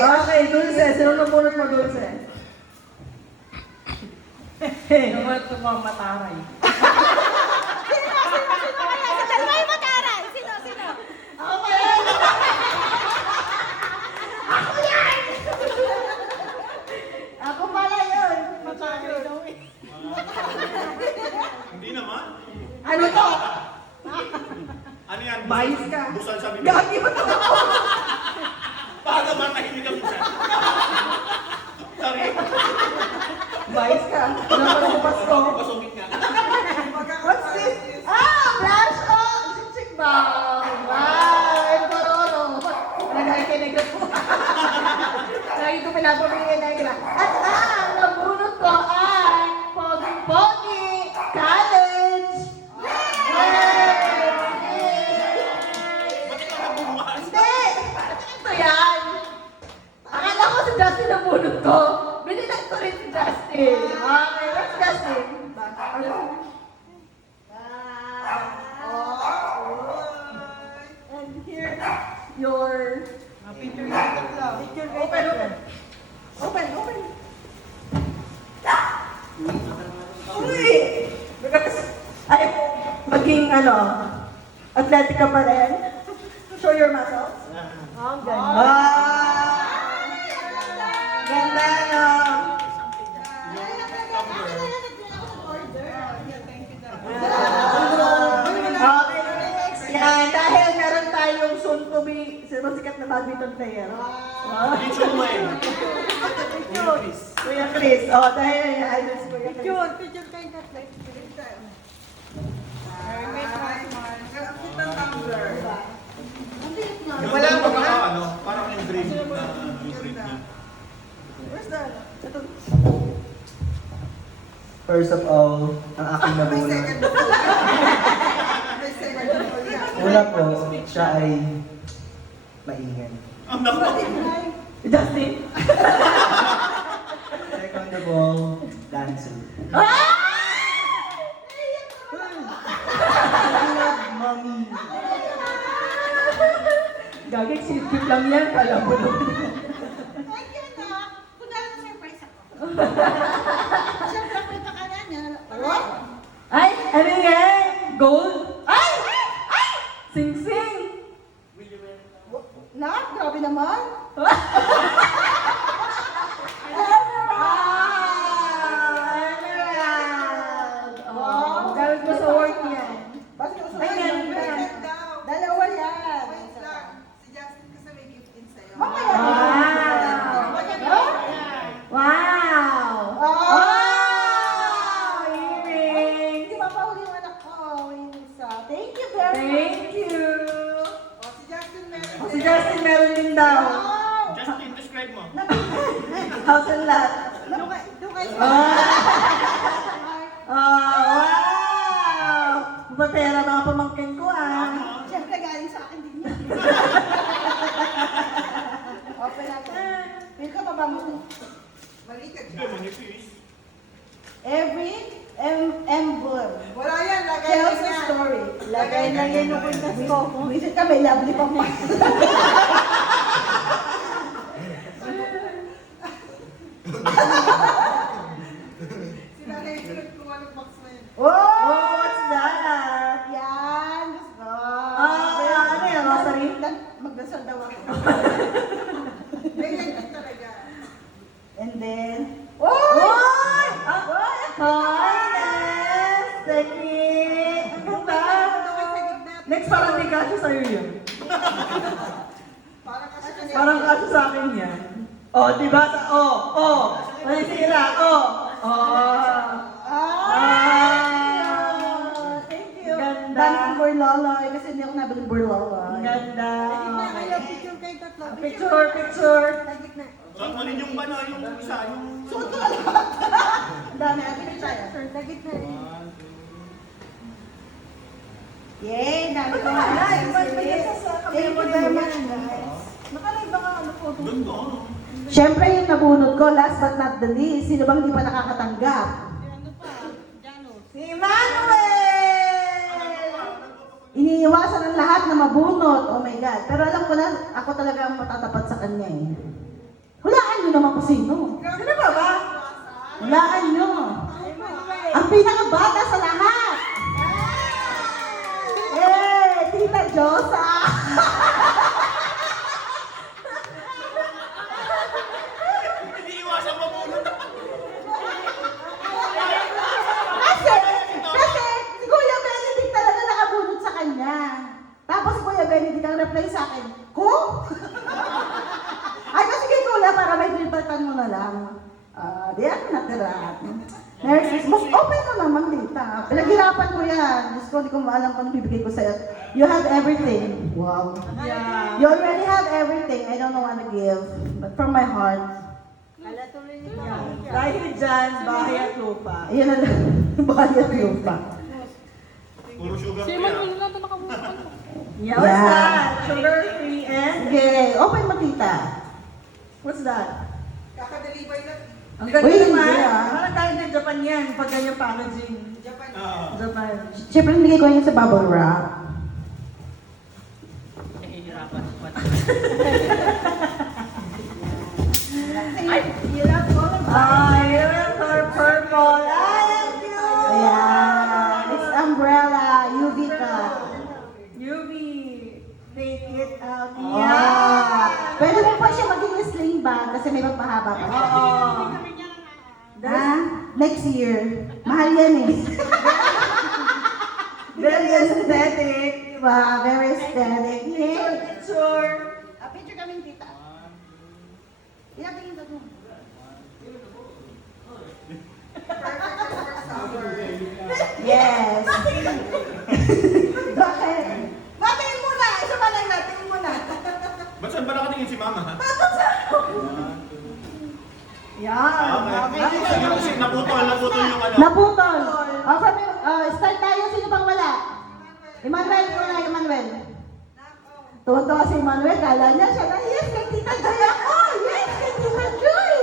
Okay, Dulce. Sino nabunot mo, Dulce? Naman ito mga mataray. Sino yung mataray? Sino? Ako yan! Ako yan! Ako pala yun. Mataray daw eh. Hindi naman. Ano to? Ano yan? Bias ka. Busan sa bibig. Gagi mo to ako. Baka naman tahimik ka minsan. Sorry. Bias ka. Ano pa ng Pasko? Pasungit nga. What's this? Flash on! Chick ba? Wow! And Cororo. Nagkakinig ko. Lagi ko pinapamigay na ila. At nabunot ko ay Pogi College! Ba't ikaw nagbubukas? Hindi! Ito yan! Akala ko si Justin nabunot ko. Binilag ko rin si Justin. Okay, what's Justin? And here, your... Picture lang. Open. Uy! Because, ay, maging athletic ka pa rin. Show your muscles. Ang ganda. Ganda, no? Okay. Yan, dahil meron tayong soon to be sikat na badminton player. Wow. Picture mo eh. Kuya Chris. Dahil idol si Kuya Chris. Picture kayo na plate. Wala mo ka parang yung dream na yung dream niya. Where's the... Ito. First of all, ang aking nabunot. Una po, siya ay maingay. Ang naku. Justin. Second of all, dancing. Mommy. Gagi, silipip lang yan. Kala mo naman. Ay, yan na. Kunwari na surprise ako. Siyempre, may pakanan niya. Ay, ano yan? Gold? Ay! Sing-sing! Grabe naman. Emerald! Wow! Gamit mo sa work yan. Ay, meron ka. Dalawa yan. Mamaya. Wow! Wow! Earrings! Hindi mapahuli yung anak ko. Yung isa. Thank you very much. Thank you! Si Justin meron din daw. Wow. Justin, describe mo. House and lot. Doon kayo. Wow! Mapapera mga pamangkin ko Siyempre, galing sa akin din yan. Open natin. Feel ka pa ba mo? Hindi, manipis. Every emblem Wala yan, lagay tells lang a yan. story. Lagay na yan yung pintas ko. Kung visit ka, may lovely pang pa. Sila na yung kung anong box na yun. Oh, what's that? Yan, gusto. Ano yan, rosary? Magdasal daw ako. Ganyan din talaga. And then, Oy! Kindness! Technique! Ang ganda! Next, parang di kasya sa'yo yun. Para kasi kasi Parang kasya sa akin yan. Di ba? Manisira, thank you. Ganda. Dami kong burloloy kasi hindi ako nabili burloloy. Ang ganda. Picture kayo tatlo. Picture. Tagit na. Saan mo yung yung isa, yung... Ang dami. Picture. Tagit na. Yay! Dami ko na. Thank you very much, guys. Nakalive ka photo. Ganda, Siyempre yung nabunod ko, last but not the least, sino bang hindi pa nakakatanggap? Si Manuel! Iniiwasan ng lahat na mabunot. Oh my God. Pero alam ko na, ako talaga ang matatapat sa kanya eh. naman kung sino. Sino ba ba? Hulaan nyo. Ang pinakabata sa lahat. Tita Josa. Hindi iwasan mabunot. Kasi si Kuya Benedict talaga nakabunot sa kanya. Tapos si Kuya Benedict ang reply sa akin, ko? Ay, kasi kay Kuya, para may filtertan mo na lang. Di ako natira. Merry Christmas. Open mo naman, Lita. Pinaghirapan ko yan. Diyos ko, hindi ko maalam kung ano bibigay ko sa'yo. You have everything. Wow. Yeah. You already have everything. I don't know what to give. But from my heart, Dahil dyan, bahay at lupa. ayun na lang. Bayad lupa. Puro sugar Si free, Manuel na ito nakabukan. Yeah, what's that? Sugar free and? Okay, open mo, Tita. What's that? Kaka-deliver lang. Ang ganda Uy, naman. hindi ah. Parang tayo ng Japan yan. Pag ganyan packaging. Japan. Japan. Siyempre, nilagay ko yun sa bubble wrap. Nahihirapan. Yun for purple. Ay, ang cute! Ayan. It's umbrella, UV ka. UV. Take it out. Yeah. Pwede mo pa siya maging sling bag kasi may magpahaba pa. Oo. Ha? Next year. Mahal yan eh. Very aesthetic. Diba? Very aesthetic. Yeah. Picture. Picture kami, tita. Inatingin mo. Yes. Bakit? Natingin muna! Isa pa lang natingin muna. Ba't saan ba nakatingin si Mama? Ha? Yan. Kasi naputol yung ano. Naputol. Start tayo. Sino pang wala? Emmanuel muna, Emmanuel. Tuwa si Emmanuel. Kala niya siya na, yes, kay Tita Joy ako. Yes, kay Tita Joy.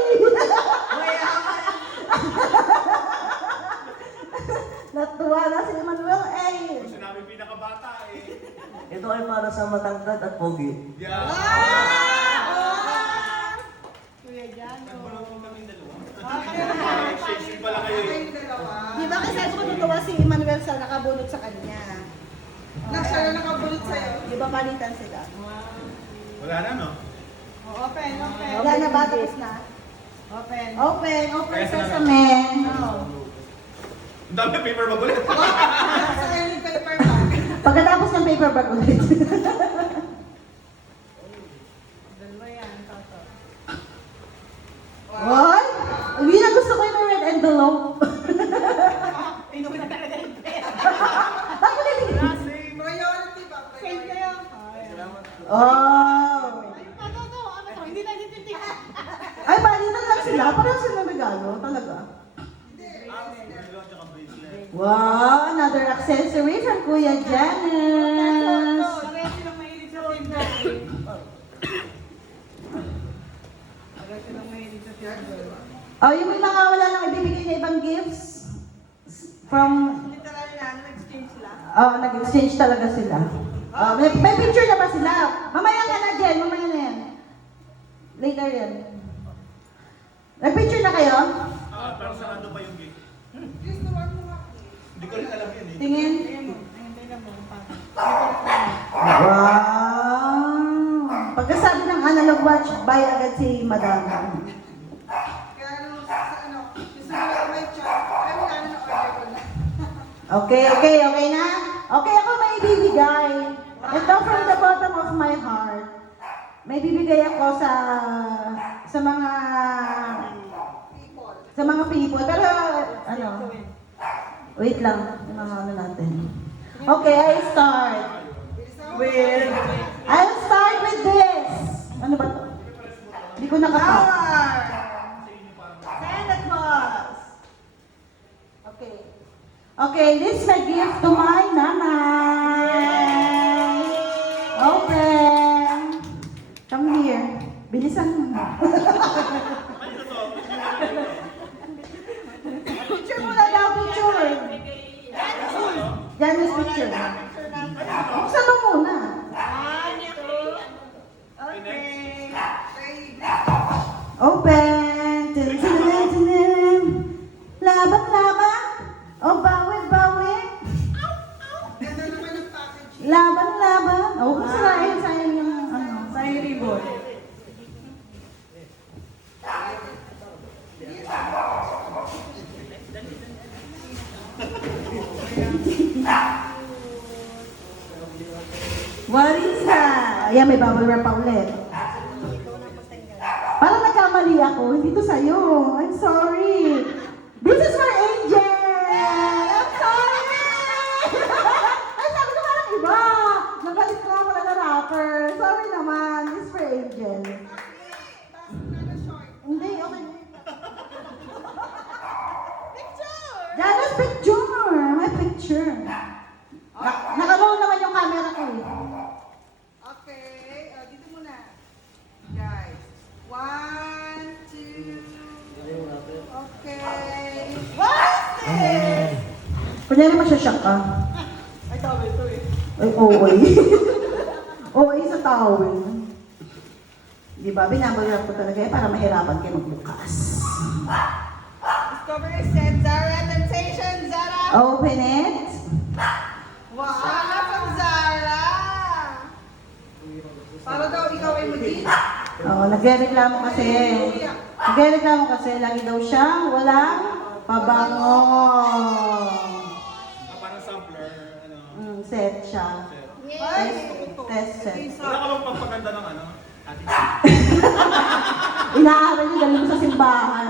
Natuwa na si Emmanuel. Eh. Kung sinabi pinakabata eh. Ito ay para sa matangkad at pogi. Yeah. Kuya Jano. Nagbalong po kami dalawa. Exchange pala kayo eh. Di ba kasi ako natutuwa si Emmanuel sa nakabunot sa kanya. Siya na nakabunot sa'yo. Di ba palitan sila? Wala na no? Open. Wala na ba? Tapos na? Open. Open Kaya sesame. Ang dami paper bag ulit. Sa yung paper bag. Pagkatapos ng paper bag ulit. Dalawa yan, toto. What? Yun ang gusto ko yung red envelope. Inuwi na talaga yung pera. Bakit nilagay? Priority ba? Same kayo. Oh. Ano to? Hindi na nititigil. Ay, palitan lang sila. Parang sila regalo. Talaga. Wow, another accessory from Kuya Janice. Kaya silang mahilig sa silver. Kaya silang mahilig sa silver. Oh, yung may mga wala nang ibibigay na ibang gifts from, Literally na, nag-exchange sila. nag-exchange talaga sila. May picture na ba sila? Mamaya ka na, Jen. Mamaya na yan. Later yan. Nag-picture na kayo? Pero sa ano pa yung gift? Please, naman mo nga. Hindi ko rin alam yun eh. Tingin. Tingnan mo. Wow! Pagkasabi ng analog watch, buy agad si Madam. Kaya ano, sa ano, gusto mo may chat, kami ano na order ko na. Okay na? Okay, ako may ibibigay. Ito from the bottom of my heart. May bibigay ako sa mga people. Pero ano, wait lang. Ano natin. Okay, I'll start with this. Ano ba to? Hindi ko nakaka. Santa Claus. Okay, this is my gift to my nanay. Open. Come here. Bilisan mo. Picture muna daw, picture. Janice picture. Buksan mo muna. Okay. Open. Ayan, may bubble wrap pa ulit. Parang nagkamali ako. Hindi to sa'yo. I'm sorry. This is for Angel! I'm sorry! Ay, sabi ko parang iba. Nagalit ko ako na rapper. Sorry naman. This is for Angel. Hindi, okay. Janice, picture! My picture. Naka-roll naman yung camera ko eh. Okay, dito muna. Guys. 1, 2. Okay. What's this? Kunyari masyasyak ka. Ay, tawag ito eh. Ay, oo eh. Oo eh, sa towel. Di ba? Binabalak ko talaga eh para mahirapan kayo magbukas. Discover set Zara Temptation, Zara. Open it. Wow, Shana from Zara. Para daw ikaw ay maging. Oo, nagrereklamo kasi. Nagrereklamo kasi lagi daw siyang walang pabango. Parang sampler, ano. Set siya. Ay, Test set. Wala ka bang pampaganda ng ano? Ating Inaaral niyo dali mo sa simbahan.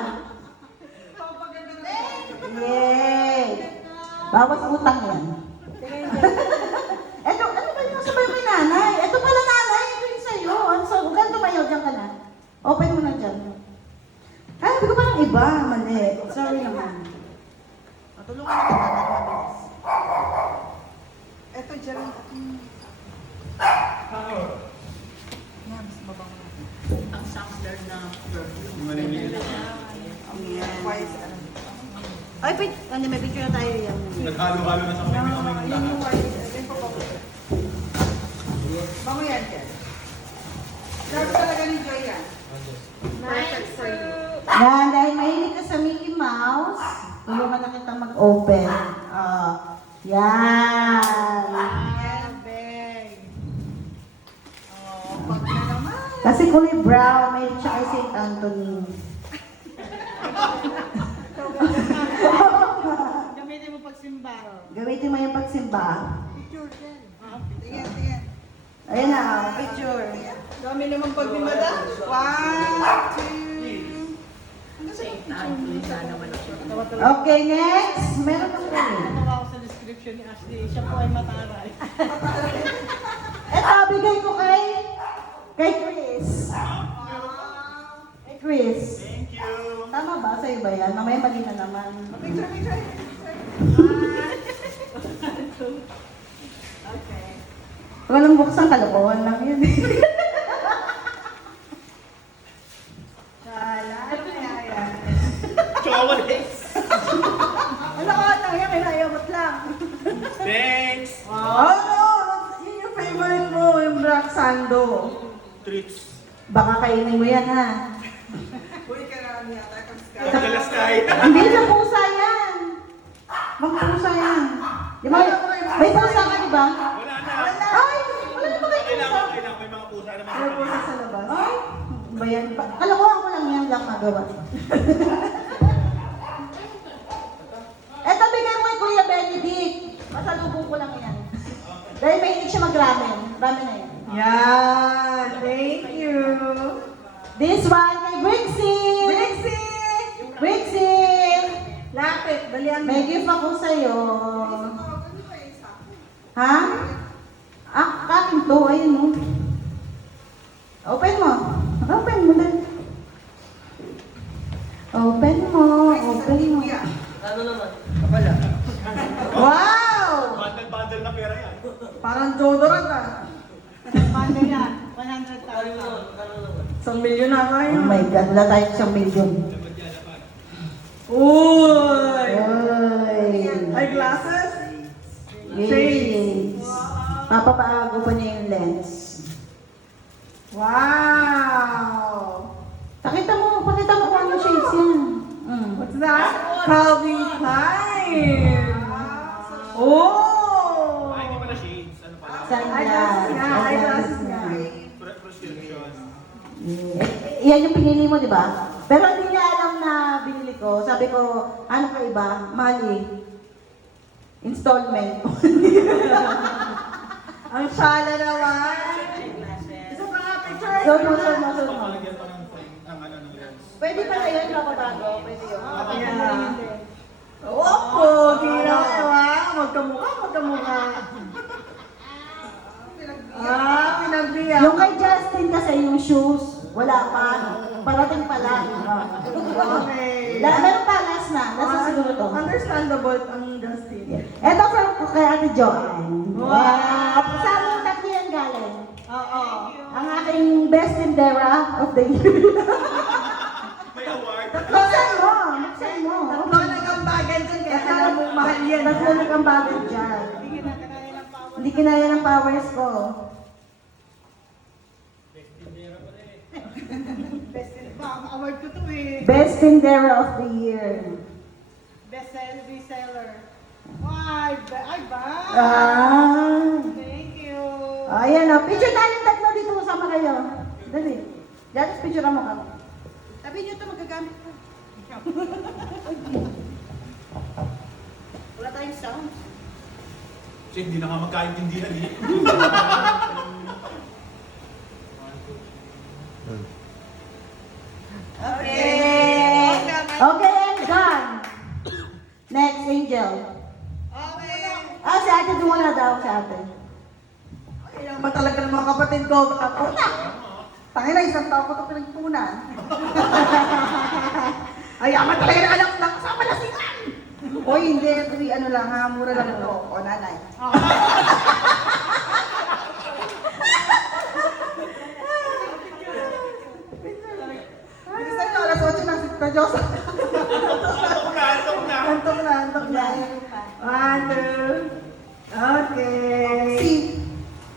pagpaganda na. Yay! Bawas utang yan. Eto, ano ba yung sabay kay nanay? Eto pala nanay, ito yung sa'yo. So, huwag kang tumayo, dyan ka na. Open mo na dyan. Ay, sabi ko parang iba, mali. Sorry naman. Matulungan na kita para mabilis. Ito, Jerry. Yan, mas mabango na. Ang sampler na perfume. manimili. Yan. Wise, ano. Ay, ano, may picture na tayo yan. Naghalo-halo na sa may kamay ng Yun yung lahat. wise. Ito yung pabango. Bango yan, Jen. Love talaga ni Joy yan. Perfect for you. Yan, dahil mahilig ka sa Mickey Mouse, tulungan na kita mag-open. Yan. Yan, bang. Oh, pag na naman. Kasi kulay brown, may siya kay St. Anthony. Gamitin mo pagsimba. Gamitin mo yung pagsimba. Picture, Jen. Tingin, tingin. Ayan na, picture. Dami naman pagmimada. 1, 2. Saint Anthony, sana naman ako. Okay, next. Meron pa rin. Natawa ako sa description ni Ashley. Siya po ay mataray. Ito, bigay ko kay Chris. Kay Chris. Thank you. Tama ba? Sa'yo ba yan? Mamaya mali na naman. Picture, picture. Okay. Walang buksan, kalokohan lang yun. Shala. Ano kaya yan? Chocolates. Ano ka lang yan? Kinayamot lang. Thanks. Oh no! Yun yung favorite mo, yung Black Sando. Treats. Baka kainin mo yan, ha? Uy, karami yata kang sky. Pagkala sky. Hindi sa pusa yan. Bang pusa yan. Di ba? May pusa ka, di ba? Wala na. Ay! Wala na ba kayo Okay lang, pusa? okay lang. May mga pusa naman. May pusa sa labas. Ay! Ba yan? Kalokohan ko lang yan, lang magawa. Eto, bigay mo kay Kuya Benedict. Masalubong ko lang yan. Dahil mahilig siya mag-ramen. Ramen na yan. Yan. Thank you. This one kay Brixie! Brixie! Brixie! Lapit. Dalian mo. May gift ako sa'yo. Ha? Ah, kakin to. Ayun mo. Open mo. Open mo din. Open mo. Open mo. Ano naman? Wow! Bundle-bundle na pera yan. Parang deodorant ah. Paano yan? 100,000. Ano naman? 1 million na tayo. Oh my God, wala tayo 1 million. Uy! Eyeglasses? Shades. Papabago pa niya yung lens. Wow! Pakita mo kung ano shades yan. What's that? Calvin Klein! Oh! Ay, hindi pala shades. Ano pala? Sunglass. Eyeglasses nga. Prescription. Yan yung pinili mo, di ba? Pero hindi niya alam na binili ko. Sabi ko, ano ka iba? Money. Installment. Ang shala naman! Zoom mo, zoom mo, zoom mo. Pamalagyan pa ng frame, ng ano, ng lens. Pwede pala yun, papabago. Pwede yun. Ayan. Opo, ginawa. Magkamukha, magkamukha. Pinagbiya. Yung kay Justin kasi yung shoes, wala pa. Parating pa lang. Okay. Meron pa, last na. Last na siguro to. Understandable ang Justin. Ito from kay Ate Joanne. Wow! Sa mga tatlo yan galing. Oo. Ang aking best tindera of the year. May award. Buksan mo! Buksan mo! Tatlo nagambagan dyan, kaya alam mong mahal yan. Tatlo nagambagan dyan. Hindi kinaya ng powers ko. Award ko to eh. Best tindera of the year. Reseller. Ay, ay ba? Ah! Thank you. Ayan o. Picture tayong tatlo dito. Sama kayo. Dali. Janice, picture mo kami. Sabi niyo ito, magagamit ko. Wala tayong sound. Kasi hindi na nga magkaintindihan eh. Okay. Okay, and done. Next, Angel. Okay. Ah, si ate muna daw, si ate. Kailangan ba talaga ng mga kapatid ko? Ako na. Tangina, isang taon ko ito pinagpunan. Ay, ama talaga na alam lang sa malasingan. Oy, hindi. Ano lang ha, mura lang ito. O, nanay. Bilisan nyo, alas 8 ng Sita Diyos. Antok na. Antok na, antok na. One, two. Okay.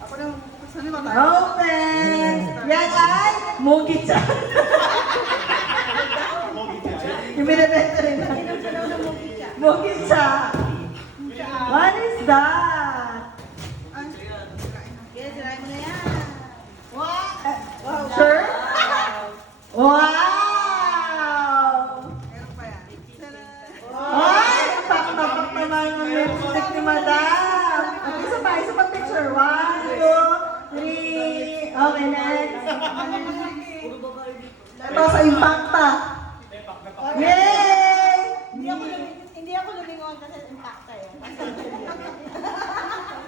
Ako na, saan naman tayo? Open! Yan ay Mugicha. Yung binibenta rin na. Mugicha. What is that? Kaya sirahin mo na yan. Wow. Sure? Wow! Meron pa yan. Ay! Pak-tapak naman ang lipstick ni Madam. At isa pa picture. 1, 2, 3. Okay, next. Ito sa Impacta. Yay! Hindi ako lumingon kasi impacta yun.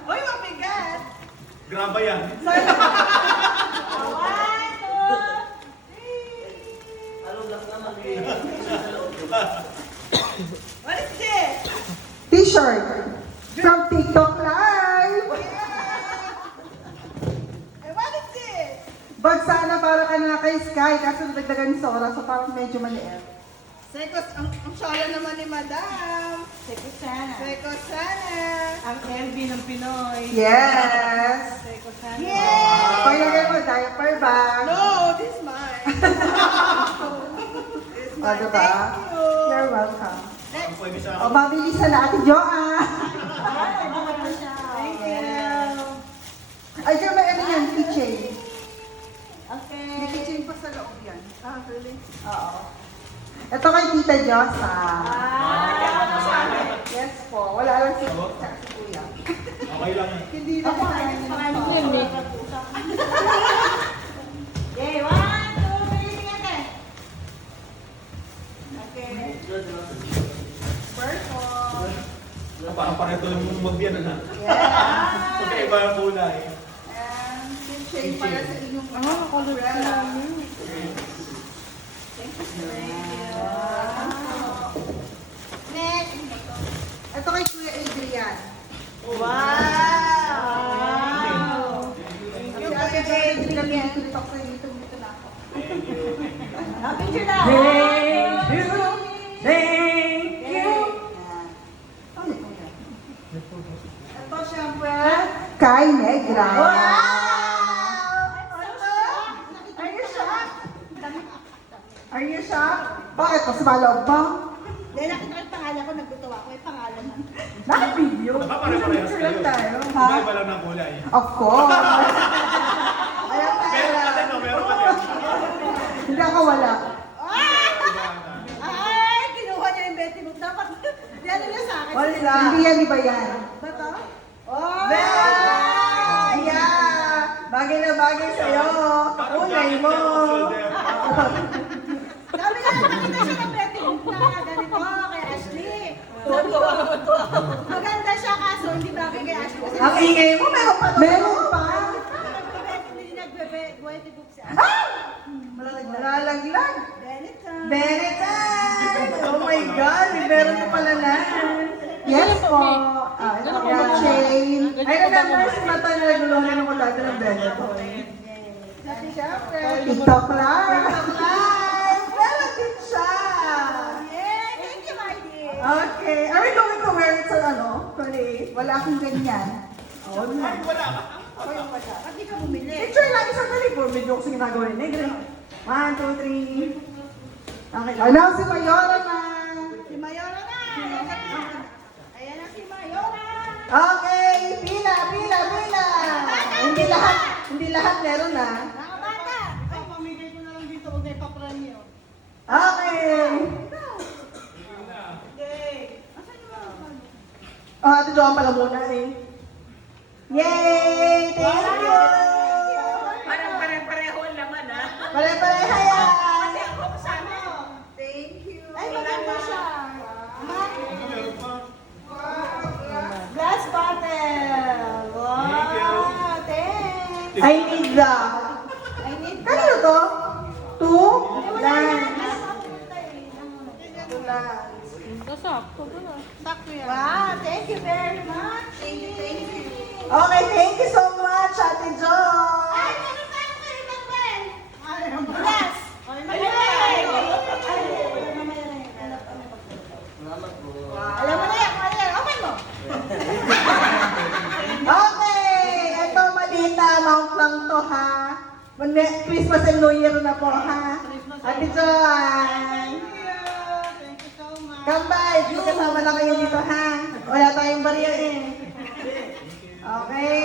Uy, mabigat! Graba yan. Ano black naman eh. What is this? T-shirt. From TikTok Live. What is this? Bag sana para ka na kay Sky, kaso nadagdagan ni Sora, so parang medyo maliit. Sekos, ang sala naman ni Madam. Sekos sana. Sekos sana. Ang MV ng Pinoy. Yes! Sekos sana. Yay! Paglagay mo, diaper bag. No, this is mine. This is O, mine. diba? Thank you. You're welcome. Ang pwede sa O, mabilisan na Ate Joanne. Thank you. Ay, sir, may ano yan, keychain. Okay. May kitchen pa sa loob yan. Ah, really? Oo. Ito kay Tita Josa. Yes po. Wala lang si Kuya. okay lang yan. Hindi na sa akin. Okay, 1, 2, 3, sige ate. Okay. Purple. Parang pareto lang yung magbiyan na. Yeah. Pagkaiba ang kulay. And kitchen para sa inyong umbrella. Next. Ito kay Kuya Adrian. Wow! Thank you, Kuya Adrian. Dito ako dito na ako. Picture na. Thank you. Thank you. Ito syempre. Kay Negra. Are you shocked? Are you shocked? Bakit? Mas maloob ba? Dahil nakita ko yung pangalan ko, nagtutuwa ko yung pangalan mo. Naka-video. Nakapare-parehas kayo. lang tayo. Iba lang ng kulay. Of course. Ayan pa. Meron ka din, no? Meron ka din. Hindi ako wala. Ay, kinuha niya yung Betty Book. Dapat, yan niya sa akin. Wala. Hindi yan, iba yan. Ba to? Oh! Yeah! Bagay na bagay sa'yo. Kakulay mo. Sabi na nakita siya ng betting na ganito kay Ashley. Sabi ko, maganda siya kaso hindi bagay kay Ashley. Kasi Ang ingay mo, meron pa to. Meron pa. hindi nagbe-buwete book siya. Malalaglag. Benetton. Benetton! Oh my God, meron pa pala na. Yes po. Ito po yung chain. I remember si Mata na nagulungan ako dati ng Benetton. Sabi siya, TikTok live. Live! Meron din siya! yeah, thank you, my dear. Okay, are we going to wear it sa ano? 28? Wala akong ganyan. Oh, no. Ba't di ka bumili? Picture lang, isang dali po. Medyo kasi ginagawa yun. Eh, 1, 2, 3. Okay lang. Ano si Mayora na? Si Mayora na! Ayan na! Ayan na si Mayora! Okay, pila, pila, pila. Hindi lahat meron na. Mga bata! Ay, pamigay ko na lang dito kung may papremyo. Okay. Okay. Asan yung mga bata? Oh, ate Joan pala muna eh. Yay! Thank you! Parang pare-pareho ang laman, ha? Pare-pareha yan! Kasi ako kasama. Thank you. Ay, maganda siya. Meron pa. Glass bottle. Wow, thanks. I need that. I need Kanino to? 2? Wala yan. Lance. Sakto yan. Wow, thank you very much. Thank you, thank you. Okay, thank you so much, Ate Jo. Ay, meron pa ako kayo ng Ben. Glass. Alam mo na yan, ano yan? Open mo. Okay, ito malita, amount lang to ha. Christmas and New Year na po ha. Ate Joan. Thank you so much. Come by, kasama na kayo dito ha. Wala tayong barya eh. Okay?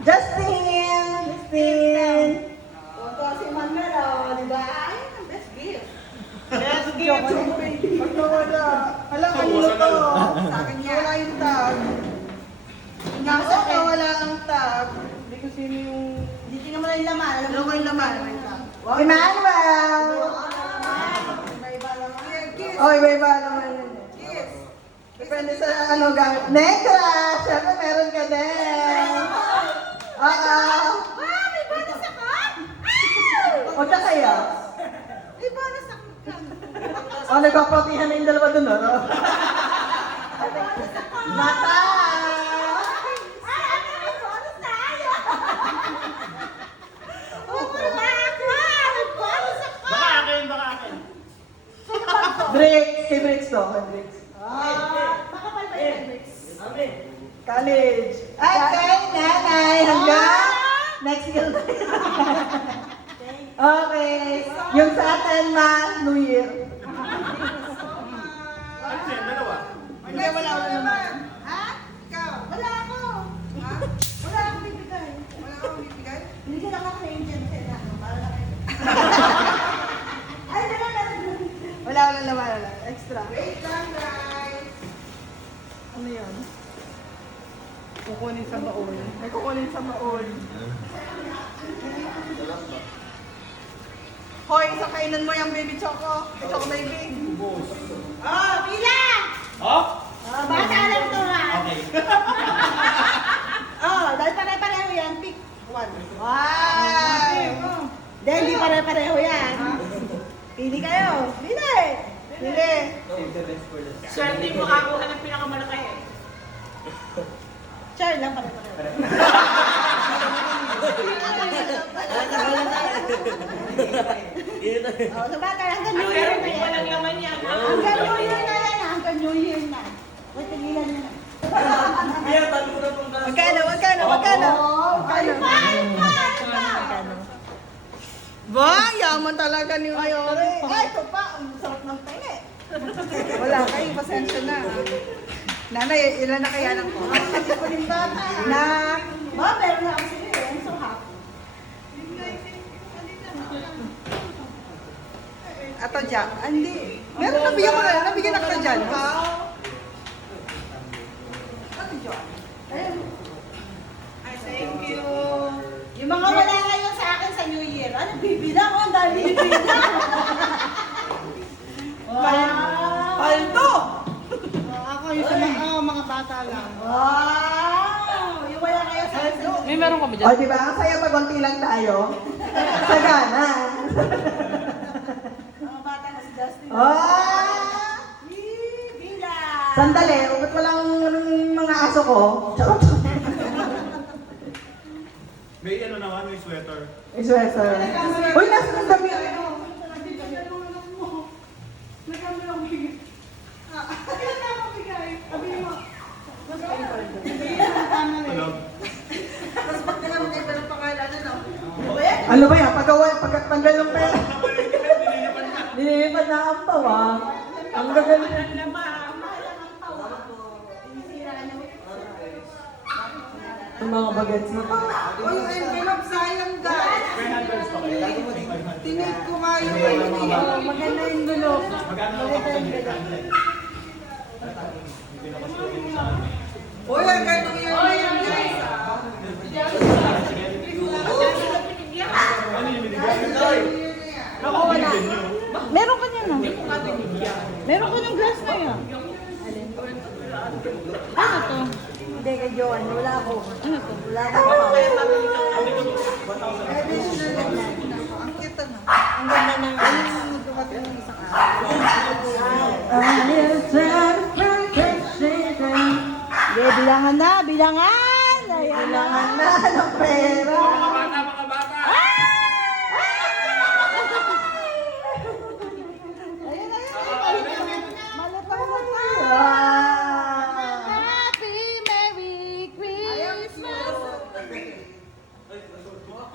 Justin! Justin! Ito si Manuel, oh, di ba? Ay, ang best gift. Best gift! Pag nawala. Alam, kanino to? Sa akin yan. Wala yung tag. Nako, nawala ang tag. Hindi ko sino yung... Hindi tingnan mo na yung laman. Alam mo yung laman. Emmanuel! May iba naman. Kiss. Oh, iba-iba naman yun. Kiss. Depende sa ano gamit. Negra! Siyempre meron ka din. Oo. Wow, may bonus ako! Huwag ka kaya. May bonus ako. Oh, nagpapatihan na yung dalawa dun, no? Mata! Ay, ano may bonus tayo? Oh, wala ako! May bonus ako! Baka akin, baka akin. Bricks! Kay Bricks to, kay Bricks. Makapal ba yung Hendrix? College. At kay nanay hanggang next year na yun. Okay. Yung sa atin ma, New Year. Kasi, dalawa. Hindi, wala ako naman. Ha? Ikaw? Wala ako. Ha? Wala akong bibigay. Wala akong bibigay? Binigyan lang ako ng Indian pen na. Para lang kayo. Ay, wala. Wala naman. Extra. Wait lang, guys. Ano yun? Kukunin sa baon. May kukunin sa baon. Hoy, isa kainan mo yung baby choco. Choco baby. Oh, bilang! Oh? Basta alam ito ha. Okay. Oh, dahil pare-pareho yan, pick one. Wow! Dahil hindi pare-pareho yan. Pili kayo. Pili! Pili. Swerte mo kakuha ng pinakamalaki eh. Char lang pare-pareho. Oh, sa bagay, hanggang New Year Pero na yan. walang laman yan, ha? Hanggang New Year na yan, hanggang New Year na. Huwag tigilan nyo na. Magkano? Magkano? Ba, yaman talaga ni Mayore. Ay, ito pa. Ang sarap ng penge. Wala kayo, pasensya na. Nanay, ilan na kaya ng ko? Kasi ko yung bata. Na, Ba, meron na ako sila eh. I'm so happy. ato dyan. Hindi. Meron, nabigyan ko na. Nabigyan ako na dyan. Ato dyan. Ano, bibilang? Oh, ang dami bibilang. Paldo! Ako yung sa mga bata lang. Wow! Yung wala kayo sa aso. May meron ka ba O, dyan? di ba? Ang saya pag konti lang tayo. Sagana. Mga bata na si Dustin. Ah! Bilang! Sandali, ba't walang mga aso ko? Charot. May ano naman, may sweater. Isweater. Uy, nasa ng dami. Ano? Tapos pag naman kayo pa ng pangalan, ano? Ano ba yan? Ano ba yan? Pagkatanggal ng pera. Nililipad na ang pawa. Ang gagawin. Ang mga bagets na to. Uy, yung envelope sayang guys. May handbags pa kayo. Tinake ko nga yung envelope. Maganda yung envelope. Magkano ang kapatid? Uy, ang ganong yun yan guys. Ano yung binigay? Ako wala. Meron ka niya na. Meron ka ng glass na yan. Ano to? Hindi, kay Joanne. Wala ako. Ano to? Wala ako. Ang cute na. Ang ganda ng... Ang dumating ng isang araw. Hindi, bilangan na, bilangan! Ayan na. Kailangan na ng pera. Mga bata, mga bata! Ayan, ayan. Malataw na pa. Wow. Happy Merry Christmas!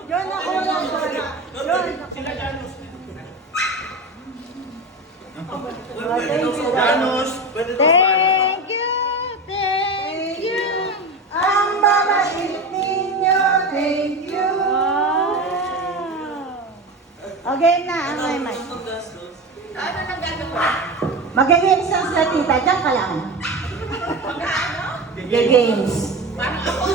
Yun ako lang. Yun. Sila Janus. Janus! Pwede to Thank you, thank you. Ang babait ninyo, thank you. Wow. Okay na, ang may. Paggastos. Ano lang gagawin? Mag-games lang sila tita, dyan ka lang. Mag-games. Parang ako